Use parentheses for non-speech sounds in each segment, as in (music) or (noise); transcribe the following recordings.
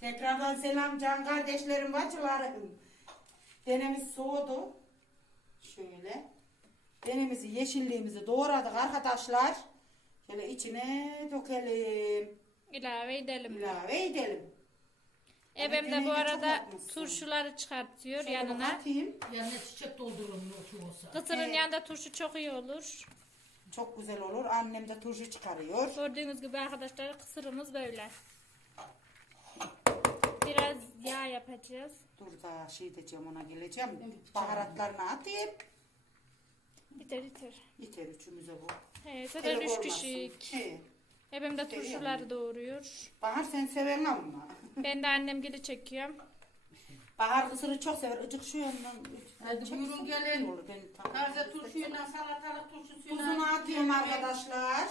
Tekrardan selam can kardeşlerim, bacılarım. Denemiz soğudu. Şöyle. Denemizi, yeşilliğimizi doğradık arkadaşlar. Şöyle içine dökelim. İlave edelim. İlave edelim. Ebem de bu arada turşuları çıkartıyor Şöyle yanına. atayım. Yanına çiçek doldurun yok olsa. Kısırın Evet. yanında turşu çok iyi olur. Çok güzel olur. Annem de turşu çıkarıyor. Gördüğünüz gibi arkadaşlar kısırımız böyle. Biraz yağ yapacağız. Dur da şey diyeceğim ona geleceğim. Baharatlarını atayım. Biter biter. Yeter üçümüze bu. He, zaten Hele üç olmasın. kişilik. He. Ebem de turşuları doğuruyor. Bahar sen seven ama. Ben de annem gibi çekiyorum. Bahar kısırı çok sever. Icık şu yandan. Hadi Çeksin, buyurun gelin. olur, ben tamam. Taze turşuyla salatalık turşusuyla. Tuzunu atıyorum arkadaşlar.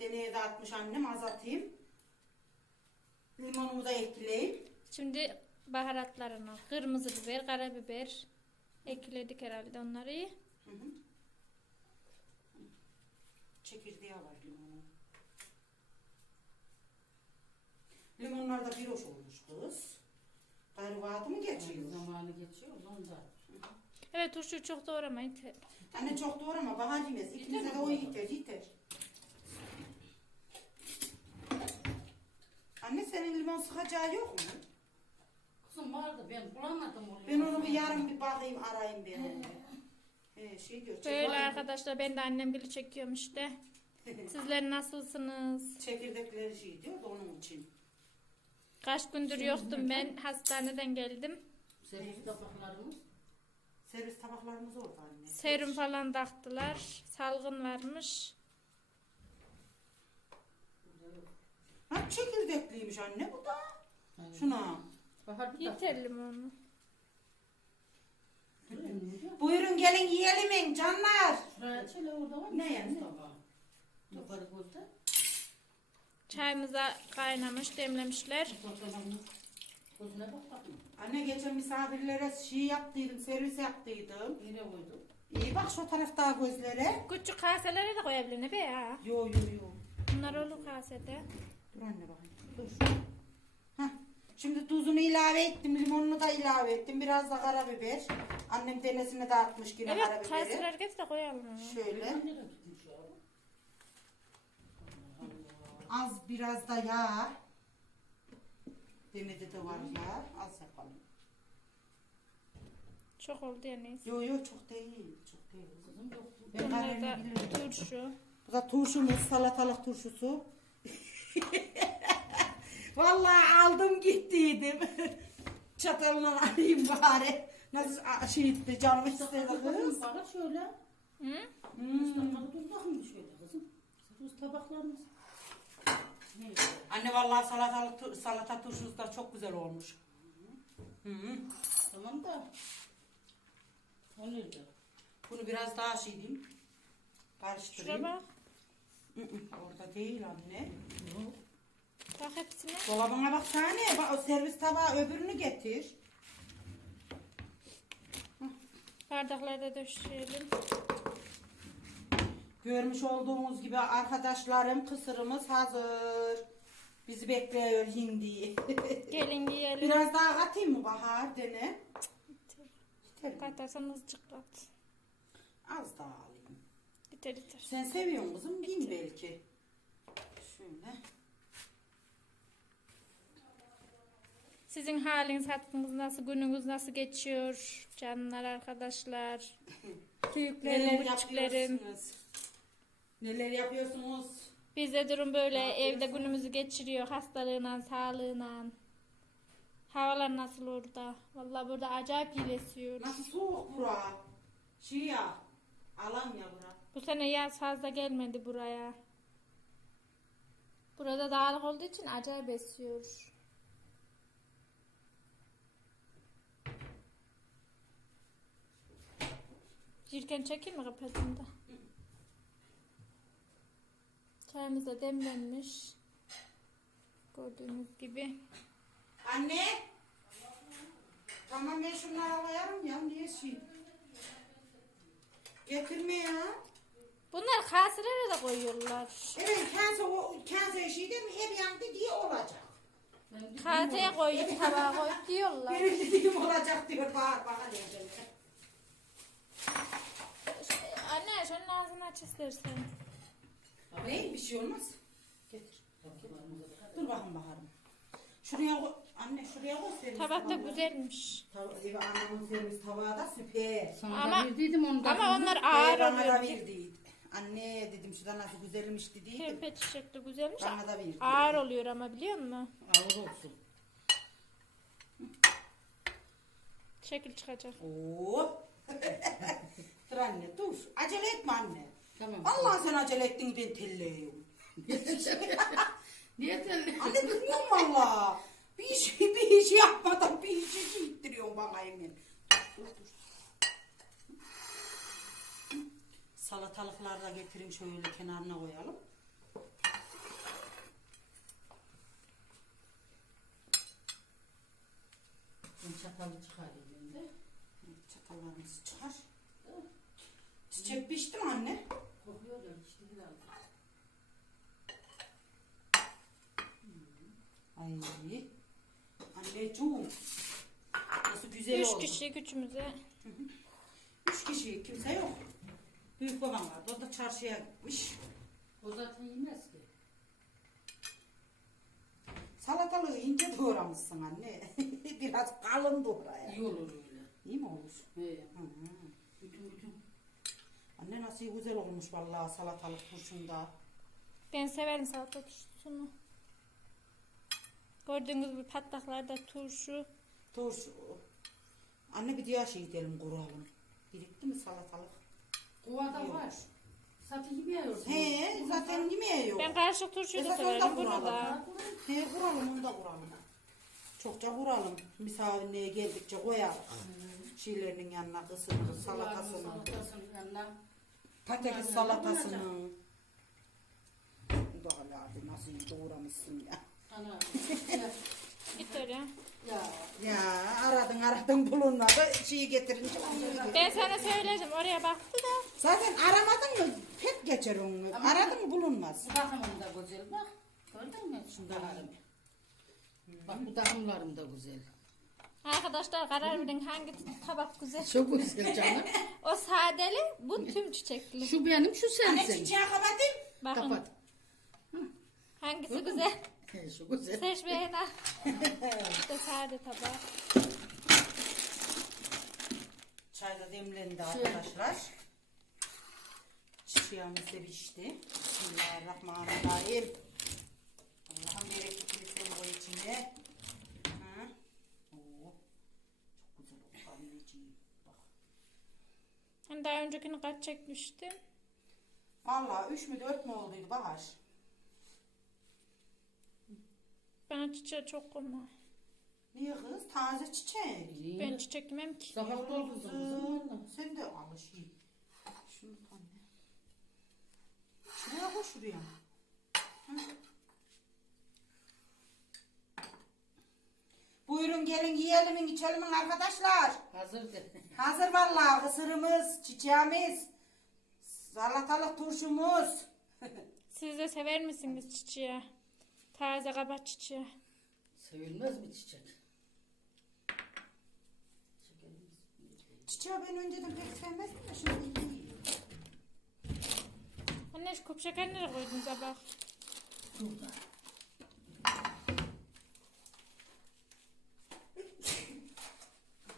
Deneye de atmış annem az atayım. Limonumu da ekleyeyim. Şimdi baharatlarını kırmızı biber, karabiber ekledik herhalde onları. Hı hı. Çekirdeği var limonun. Limonlar da bir hoş olmuş kız. Garibatı mı geçiyor? Zamanı geçiyor ondan. Evet turşuyu çok doğramayın. Anne çok doğru ama bahar yemez. İkimize de o yeter, yeter. Anne senin limon sıkacağı yok mu? Kızım vardı ben bulamadım onu. Ben onu bir yarın bir bakayım, arayayım ben. He, şey diyor, Böyle arkadaşlar ben de annem gibi çekiyorum işte. (laughs) Sizler nasılsınız? çekirdekleri şey diyor da onun için. Kaç gündür yoktum ben. Hastaneden geldim. Servis tabaklarımız. Servis tabaklarımız orada anne. Serum falan taktılar. Salgın varmış. Ha çekirdekliymiş anne bu da. Şuna. Bahar bir Yeter limonu. Buyurun gelin yiyelim canlar. Şuraya çele orada var mı? Ne yani? Yukarı gözde. Çayımıza kaynamış, demlemişler. Gözüne bak. Anne geçen misafirlere şey yaptıydım, servis yaptıydım. Nereye koydun? İyi bak şu tarafta gözlere. Küçük kaselere de koyabilir ne be ya. Yo yo yo. Bunlar olur kasede. Dur anne bakayım. Dur. Heh. Şimdi tuzunu ilave ettim, limonunu da ilave ettim. Biraz da karabiber. Annem denesine de atmış yine Evet karabiberi. kaseler getir de koyalım onu. Şöyle. Az biraz da yağ. Denede de var yağ. Az yapalım. Çok oldu ya neyse. Yo yo çok değil. Çok değil. Kızım yok. Ben Bunlar da bilirim. turşu. Bu da turşumuz, salatalık turşusu. (laughs) Vallahi aldım gittiydim. (laughs) Çatalına alayım bari. Nasıl a- şey etti canım istedi kız. Bana şöyle. Hı? Hmm. Dur bakayım şöyle kızım. Tuz tabaklarımız. Neyse. Anne vallahi salatalık tu- salata turşusu da çok güzel olmuş. Hı -hı. Tamam da. O nerede? Bunu biraz daha şey diyeyim. Şuraya Karıştırayım. bak. Orada değil anne. Yok. Bak hepsine. Dolabına baksana. Bak o servis tabağı öbürünü getir. Bardakları da döşeyelim. Görmüş olduğunuz gibi arkadaşlarım kısırımız hazır. Bizi bekliyor hindi. Gelin yiyelim. Biraz daha atayım mı Bahar dene? Yeter mi? Katarsan azıcık kat. Az daha alayım. Biter biter. Sen seviyor musun kızım? Yiyin belki. Şöyle. Sizin haliniz, hattınız nasıl, gününüz nasıl geçiyor? Canlar arkadaşlar. (laughs) Büyüklerim, Neler küçüklerim. yapıyorsunuz? Neler yapıyorsunuz? Biz de durum böyle Ne evde yapıyorsun? günümüzü geçiriyor hastalığına, sağlığına. Havalar nasıl orada? Vallahi burada acayip iyileşiyor. Nasıl soğuk bura? Şey ya. Alanya bura. Bu sene yaz fazla gelmedi buraya. Burada dağlık olduğu için acayip esiyor. Yirken çekeyim mi kapatında? Çayımız da demlenmiş. Gördüğünüz gibi. Anne. Tamam ben şunları koyarım ya. Niye şey? Getirme ya. Bunlar kaselere de koyuyorlar. Evet, kase o kase değil mi? Hep yandı diye olacak. Ben bir Ka- Salataya koyup tabağa koyup (laughs) yiyorlar. Benim dediğim olacak diyor. Bağır bağır. Şey, Anne şunun ağzını aç istersen. Ne? Bir şey olmaz. Getir. Dur bakın bakalım. Şuraya koy. Anne şuraya koy. servis Tabak da güzelmiş. Tav- Ev anamın servis tabağı da süper. Sana Ama- da verdiydim onu da. Ama onlar ağır Ee, bana da oluyor. Anne dedim şurada nasıl güzelmiş dediydim. Pembe çiçekli güzelmiş. Bana da verdi. Ağır oluyor ama biliyor musun? Ağır olsun. Şekil çıkacak. Oo. (laughs) dur anne dur. Acele etme anne. Tamam. Allah sen acele ettin ben telleyim. (laughs) Niye telli? Anne bilmiyorum valla. Bir iş, bir iş yapmadan bir işi gittiriyorsun bana emin. Dur dur. Salatalıkları da getirin şöyle kenarına koyalım. Ben çatalı çıkarayım ben de. Çatallarımızı çıkar. Çiçek pişti mi anne? Kokuyor ya işte biraz. Ay. Anneciğim. Nasıl güzel Üç oldu. kişi gücümüze. Üç kişi kimse yok. Büyük babam vardı. O da çarşıya gitmiş. O zaten yemez ki. Salatalığı ince doğramışsın anne. (laughs) Biraz kalın doğra ya. İyi olur öyle. İyi mi olur? He. Hı. Bütün bütün. Anne nasıl güzel olmuş vallahi salatalık turşunda. Ben severim salata turşusunu. Gördüğünüz gibi patlaklarda turşu. Turşu. Anne bir diğer şey edelim kuralım. Birikti mi salatalık? Kovada var. Satı gibi yiyorsun. He zaten yemeğe yok. Ben karışık turşuyu da Esas severim. ondan Bunu kuralım. da. He kuralım onu da kuralım. Çokça kuralım. Misafirliğe geldikçe koyalım. Şeylerinin yanına kısmını, salatasını, Salatasının yanına. patates Bunlar salatasını. Bu da hala abi nasıl iyi doğramışsın ya. Ana. Git oraya. Ya. Ya aradın aradın bulunmadı. Şeyi getirince onu. Ben sana söyledim oraya baktı da. Zaten aramadın mı pek geçer onu. Ama- Aradın mı bulunmaz. Bu takımım da güzel bak. Gördün mü? Şu damarım. Bak bu takımlarım da güzel. Arkadaşlar karar verin hangi tabak güzel. Çok güzel canım. (laughs) O sadeli, bu tüm çiçekli. Şu benim, şu sensin. çiçeği kapatayım. Bakın Kapat. hangisi güzel. Şu güzel. Seç beğen al. (laughs) İşte sade tabak. Çay da demlendi arkadaşlar. Çiçeğimiz de pişti. Bismillahirrahmanirrahim. Allah'ım bereketli koy içine. Ha? Oo. Çok güzel oldu anneciğim. Bak. Hani daha öncekini kaç çekmiştim. Vallahi üç mü dört mü olduydu Bahar? Bana çiçeği çok koyma. Niye kız? Taze çiçek. İyi. Ben çiçek yemem ki. Sabah doldu kızım. Sen de alış iyi. Şunu anne. Şuraya koy şuraya. Hı. Buyurun gelin yiyelim içelim arkadaşlar. Hazırdı. (laughs) Hazır vallahi kısırımız, çiçeğimiz, salatalık turşumuz. (laughs) Siz de sever misiniz çiçeği? Taze kabak çiçeği. Sevilmez mi çiçek? Çiçeği ben önceden pek sevmezdim de şimdi iyi yiyorum. Anne şu kup şeker nereye koydun sabah? Şurada.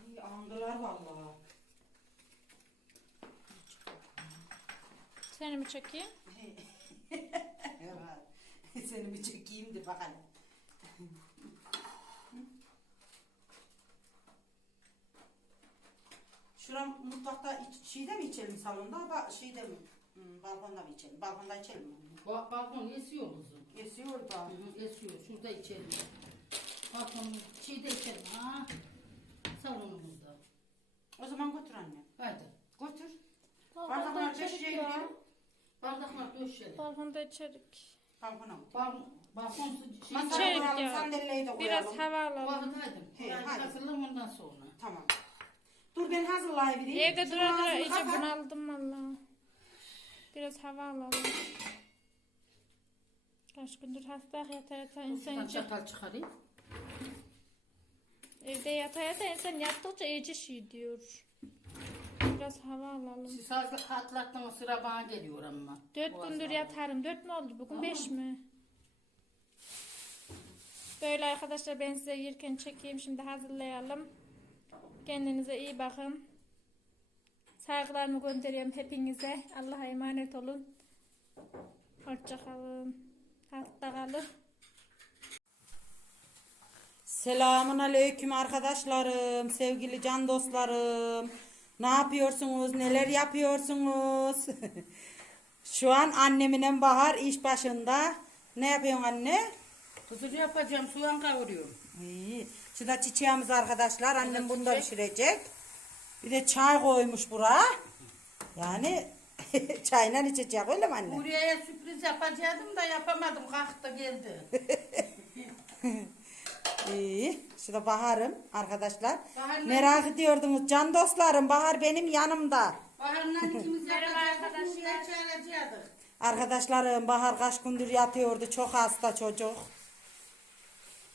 İyi andılar vallahi. Seni mi çekeyim? Seni bir çekeyim de bakalım. Şuram mutfakta iç, şeyde mi içelim salonda, ba, şeyde mi? Hmm, balkonda mı içelim? Balkonda içelim mi? Ba balkon esiyor kızım. Esiyor da. Hı hı, Esiyor. Şurada içelim. Balkon şeyde içelim ha. Salonumuzda. O zaman götür anne. Hadi. Götür. Balkonda Bardaklar döşeyelim. Bardaklar döşelim. Balkonda içerik. Balkona götür. Balkon, balkon şey Masaya İçerik koyalım, ya. sandalyeyi de Biraz koyalım. hava Bu alalım. hadi. He, hadi. ondan sonra. Tamam. Dur ben hazırlayıvereyim. Evde dura dura ağzını iyice kapat. bunaldım valla. Biraz hava alalım. Kaç gündür hasta yata yata insan iyice çatal çıkarayım. Evde yata yata insan yattıkça iyice şey diyor. Biraz hava alalım. Siz hazır atlattığınız sıra bana geliyor ama. Dört Boğaz gündür ağrıyor. yatarım. Dört mü oldu bugün? Beş mi? Böyle arkadaşlar ben size yerken çekeyim. Şimdi hazırlayalım. Kendinize iyi bakın. Saygılarımı gönderiyorum hepinize. Allah'a emanet olun. Hoşça kalın. Hatta kalın. Selamun aleyküm arkadaşlarım, sevgili can dostlarım. Ne yapıyorsunuz, neler yapıyorsunuz? (laughs) Şu an anneminin Bahar iş başında. Ne yapıyorsun anne? Kızıl yapacağım soğan kavuruyorum. İyi. Şurada çiçeğimiz arkadaşlar. Annem bunu da pişirecek. Bir de çay koymuş buraya. Yani (laughs) çayla içecek öyle mi anne? Buraya sürpriz yapacaktım da yapamadım. Kalktı geldi. (laughs) İyi. Şurada Bahar'ım arkadaşlar. Bahar? Merak ediyordunuz can dostlarım. Bahar benim yanımda. Bahar'la ikimiz (laughs) Merhaba yapacaktık. arkadaşlar. Buraya çağıracaktık. Arkadaşlarım Bahar kaç gündür yatıyordu. Çok hasta çocuk.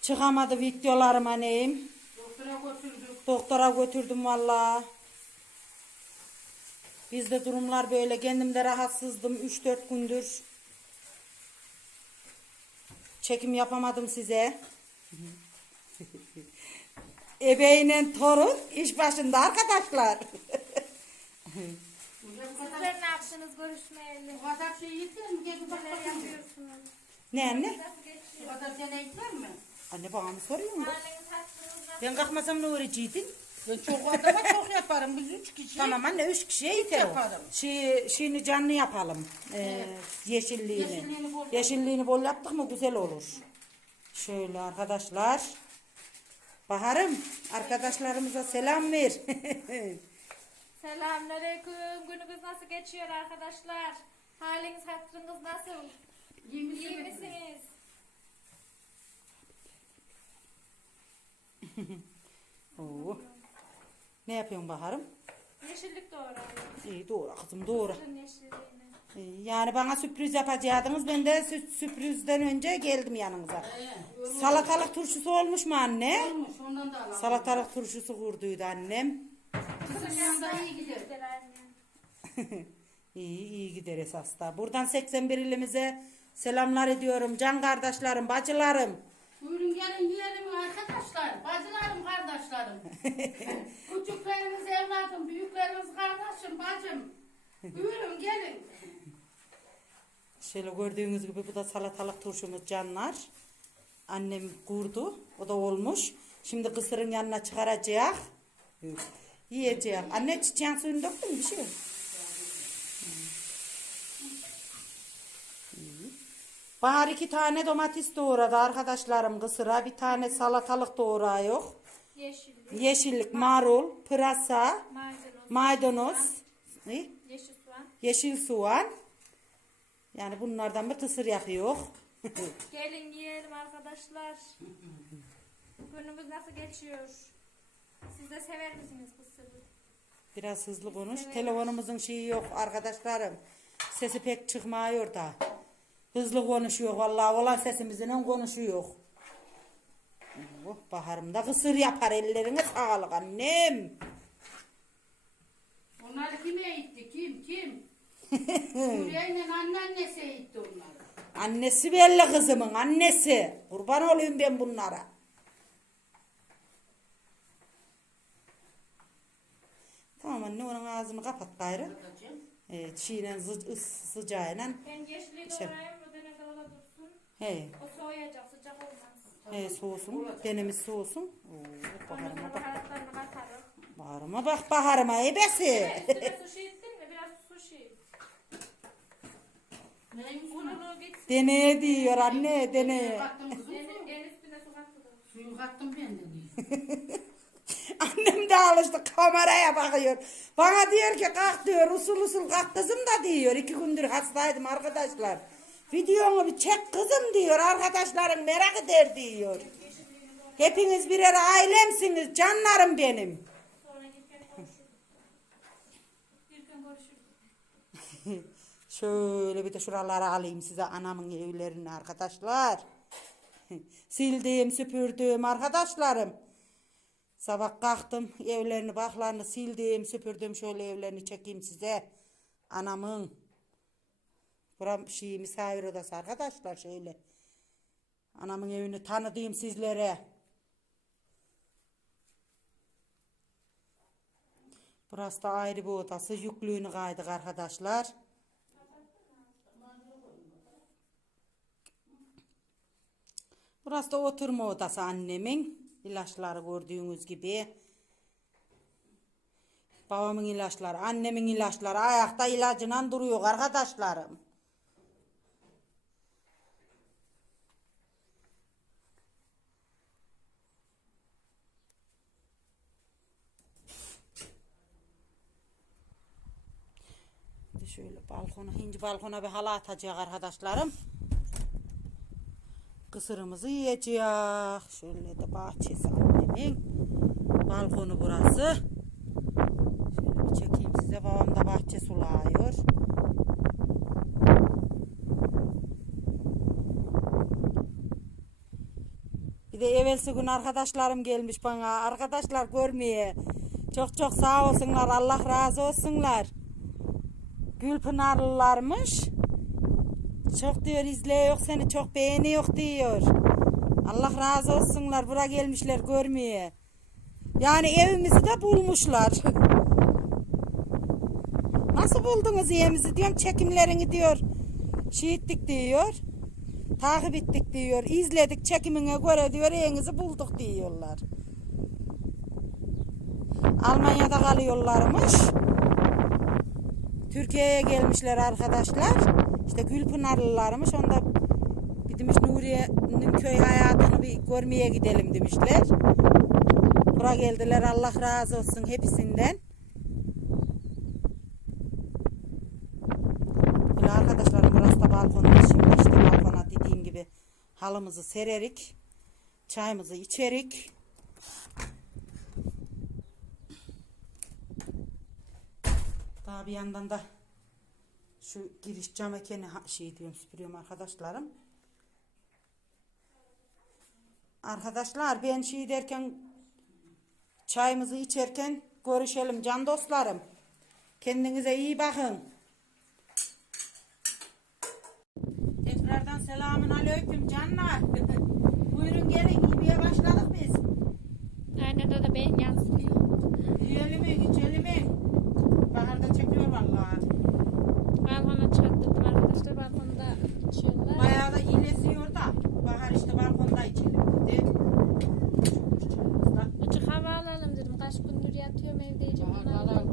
Çıkamadı videolarıma neyim. Doktora götürdük. Doktora götürdüm valla. Bizde durumlar böyle. Kendim de rahatsızdım 3-4 gündür. Çekim yapamadım size. Ebeynin torun iş başında arkadaşlar. Bu kadar, Sizler ne yaptınız görüşmeyeli? bu kadar şey yeter mi? Gel Neler bakayım. yapıyorsunuz? ne anne? Nasıl Bu geçiyor? kadar sene yeter mi? Anne bana mı soruyorsun? Nasıl? Ben kalkmasam ne öğreciydin? Ben çok adama çok yaparım. Biz üç kişi. Tamam anne üç kişiye yeter o. yaparım. Şey, şeyini canlı yapalım. Ee, yeşilliğini. Yeşilliğini bol Yeşilliğini bol yaptık mı güzel olur. Şöyle arkadaşlar. Baharım arkadaşlarımıza selam ver. (laughs) Selamünaleyküm. Gününüz nasıl geçiyor arkadaşlar? Haliniz hatırınız nasıl? İyi misiniz? İyi misiniz? (laughs) Oo. Ne yapıyorsun Baharım? Yeşillik doğrayın. İyi doğru kızım doğru. Yeşilliğini. Yani bana sürpriz yapacaktınız. Ben de sü- sürprizden önce geldim yanınıza. Ee, Salatalık turşusu olmuş mu anne? olmuş ondan da alalım. Salatalık turşusu kurduydu annem. Kızın yanında iyi gider. (laughs) İyi iyi gider esas da. Buradan 81 ilimize selamlar ediyorum. Can kardeşlerim, bacılarım. Buyurun gelin yiyelim arkadaşlar. Bacılarım, kardeşlerim. (laughs) Küçükleriniz evladım, büyükleriniz kardeşim, bacım. Buyurun gelin. Şöyle gördüğünüz gibi bu da salatalık turşumuz canlar. Annem kurdu. O da olmuş. Şimdi kısırın yanına çıkaracak. Yiyecek. Anne çiçeğin suyunu döktün mü? Bir şey yok. Bahar iki tane domates doğradı arkadaşlarım kısıra. Bir tane salatalık doğrıyor. Yeşillik. Yeşillik, marul, pırasa, Maydanoz. maydanoz? Yeşil soğan. yeşil soğan. Yani bunlardan bir kısır yapıyor. (laughs) Gelin yiyelim arkadaşlar. Günümüz nasıl geçiyor? Siz de sever misiniz bu sırrı? Biraz hızlı konuş. Telefonumuzun şeyi yok arkadaşlarım. Sesi pek çıkmıyor da. Hızlı konuşuyor vallahi. Olan sesimizle konuşuyor. Oh, baharım da kısır yapar. Ellerine sağlık annem. Onlar kime eğitti? Kim? Kim? Suriye'yle anneannesi eğitti onları. Annesi belli kızımın annesi. Kurban olayım ben bunlara. Tamam anne onun ağzını kapat gayrı. Bakacağım. Evet, sı- ıs- sıcağıyla. Ben yeşilliği Şey. doğrayayım mı? Dene dolaba dursun. He, O soğuyacak, sıcak olmaz. he soğusun. Denemiz soğusun. Oo, baharıma bak. Baharıma bak baharıma ebesi. Ettin mi? Biraz sushi. Neymiş bunu? Ununu bitsin. Deneye diyor anne deneye. Suyu kattım ben de diyor. (laughs) Annem de alıştı kameraya bakıyor. Bana diyor ki kalk diyor usul usul kalk kızım da diyor. İki gündür hastaydım arkadaşlar. Videonu bir çek kızım diyor. Arkadaşlarım merak eder diyor. Hepiniz birer ailemsiniz canlarım benim. Sonra (laughs) Şöyle bir de şuraları alayım size anamın evlerini arkadaşlar. (laughs) Sildim süpürdüm arkadaşlarım. Sabah kalktım, evlerini, baklarını sildim, süpürdüm. Şöyle evlerini çekeyim size. Anamın. Buram şey misafir odası arkadaşlar şöyle. Anamın evini tanıdığım sizlere. Burası da ayrı bir odası. Yüklüğünü kaydık arkadaşlar. Burası da oturma odası annemin. İlaçları gördüğünüz gibi. Babamın ilaçları, annemin ilaçları ayakta ilacıyla duruyor arkadaşlarım. Şöyle balkona, hinci balkona bir halı atacak arkadaşlarım. Kısırımızı yiyecek. Şöyle de bahçesi annemin. Balkonu burası. Şöyle bir çekeyim size. Babam da bahçe sulağıyor. Bir de evvelsi gün arkadaşlarım gelmiş bana. Arkadaşlar görmeye. Çok çok sağ olsunlar. Allah razı olsunlar. Gülpınarlılarmış. Çok diyor izliyor seni çok beğeniyor diyor. Allah razı olsunlar bura gelmişler görmeye. Yani evimizi de bulmuşlar. (laughs) Nasıl buldunuz evimizi diyorum çekimlerini diyor. Ettik diyor. Takip ettik diyor. izledik çekimine göre diyor evinizi bulduk diyorlar. Almanya'da kalıyorlarmış. Türkiye'ye gelmişler arkadaşlar. İşte Gülpınarlılarmış. Onda bir demiş Nuriye'nin köy hayatını bir görmeye gidelim demişler. Bura geldiler. Allah razı olsun hepsinden. Böyle arkadaşlarım burası da balkonumuz. Şimdi işte balkona dediğim gibi halımızı sererik. Çayımızı içerik. Daha bir yandan da şu giriş cam ekeni şey diyorum süpürüyorum arkadaşlarım. Arkadaşlar ben şey derken çayımızı içerken görüşelim can dostlarım. Kendinize iyi bakın. Tekrardan selamun aleyküm canlar. (laughs) Buyurun gelin yemeğe başladık biz. Aynada da ben yansıyor. Yiyelim mi içelim mi? Baharda çekiyor vallahi. Arkadaşlar. Balkonda içiyorlar. Bayağı da iyileşiyor da. Bahar işte balkonda içelim dedi. Açık hava alalım dedim. Kaç gündür yatıyorum evde iyice Bahar karardı.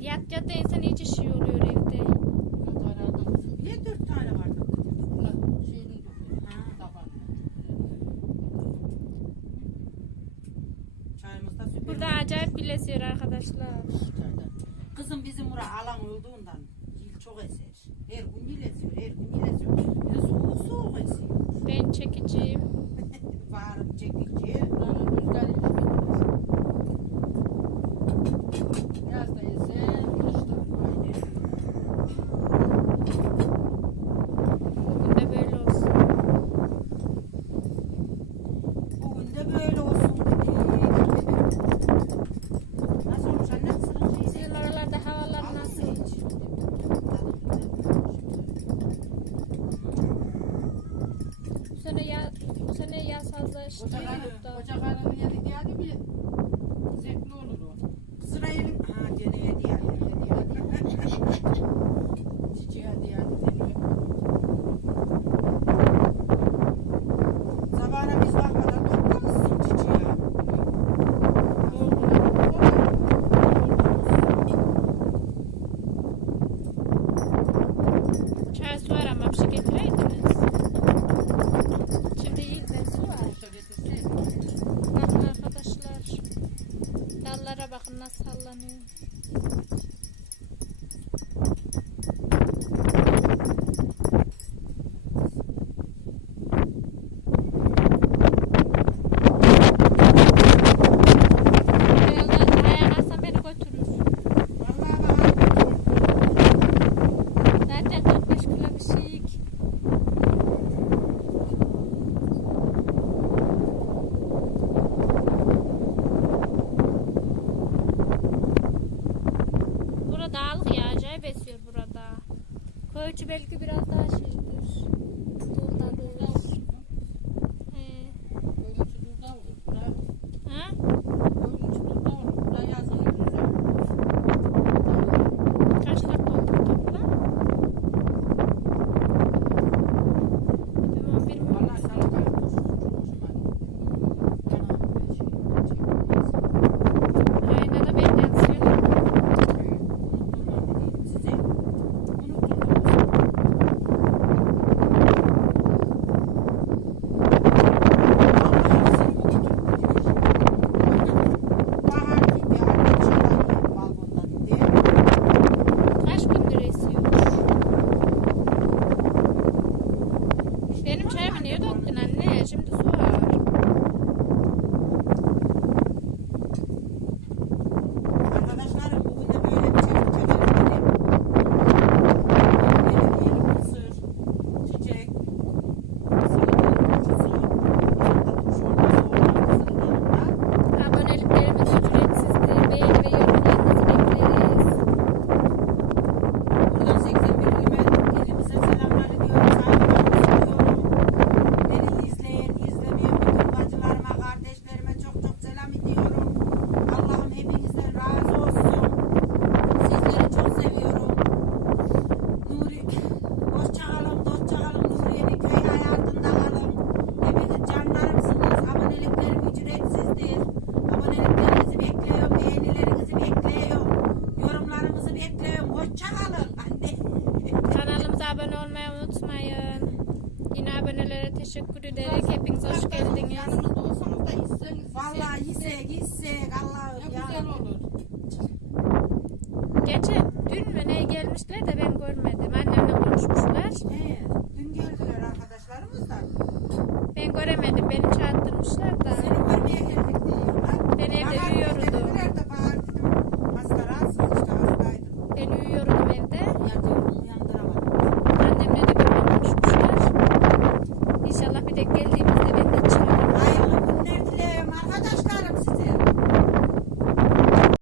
Yat yat da insan iyice şey oluyor evde. Niye dört tane vardı? Burada acayip birleşiyor arkadaşlar. Kızım bizim bura alan olduğundan çok eser. Her gün iyileşiyor, her gün iyileşiyor. Bir de soğuk soğuk esiyor. Ben çekiciyim. Baharım çektikçe. Buranın